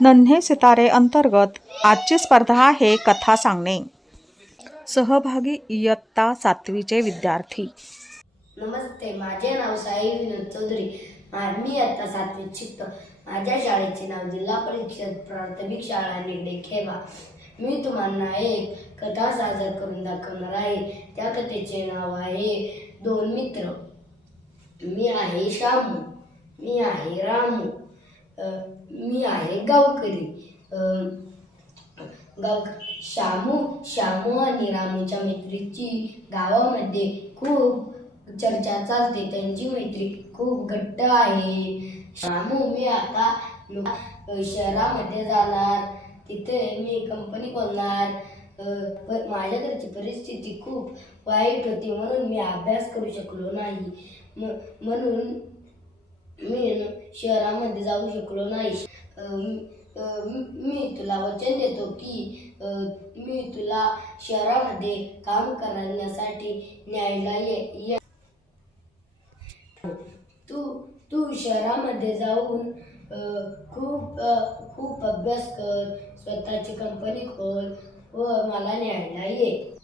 नन्हे सितारे अंतर्गत आजची स्पर्धा आहे कथा सांगणे. सहभागी इयत्ता सातवीचे विद्यार्थी. नमस्ते माझे नाव साई विनोद चौधरी. मी आता सातवीत शिकतो. माझ्या शाळेचे नाव जिल्हा परिषद प्राथमिक शाळा निर्णय खेवा मी तुम्हाला एक कथा सादर करून दाखवणार आहे. त्या कथेचे नाव आहे दोन मित्र. मी आहे श्यामू. मी आहे रामू. मी आहे गावकरी. गाव शामू शामू आणि रामूच्या मैत्रीची गावामध्ये खूप चर्चा चालते. त्यांची मैत्री खूप घट्ट आहे. शामू मी आता शहरामध्ये जाणार. तिथे मी कंपनी खोलणार. अ, माझ्या घरची परिस्थिती खूप वाईट होती म्हणून मी अभ्यास करू शकलो नाही. म्हणून मी शहरामध्ये जाऊ शकलो नाही. मी तुला वचन देतो की मी तुला शहरामध्ये काम करण्यासाठी न्यायला ये तू तू शहरामध्ये जाऊन खूप खूप अभ्यास कर स्वतःची कंपनी खोल व मला न्यायला ये.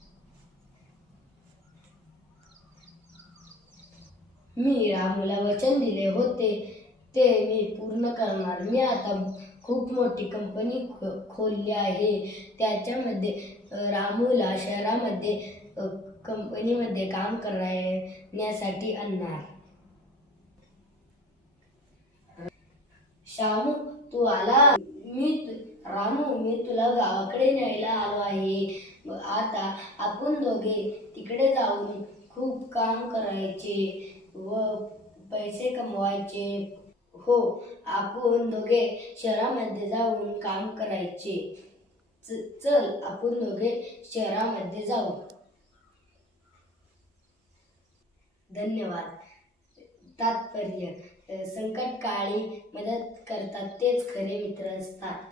मी रामूला वचन दिले होते ते मी पूर्ण करणार. मी आता खूप मोठी कंपनी खो खोलली आहे. त्याच्यामध्ये रामूला शहरामध्ये कंपनीमध्ये काम करण्यासाठी आणणार. श्यामू तू आला? मी रामू मी तुला गावाकडे न्यायला आलो आहे. आता आपण दोघे तिकडे जाऊन खूप काम करायचे. व पैसे कमवायचे. हो आपण दोघे शहरामध्ये जाऊन काम करायचे. च- चल आपण दोघे शहरामध्ये जाऊ. धन्यवाद. तात्पर्य संकटकाळी संकट काळी मदत करतात तेच खरे मित्र असतात.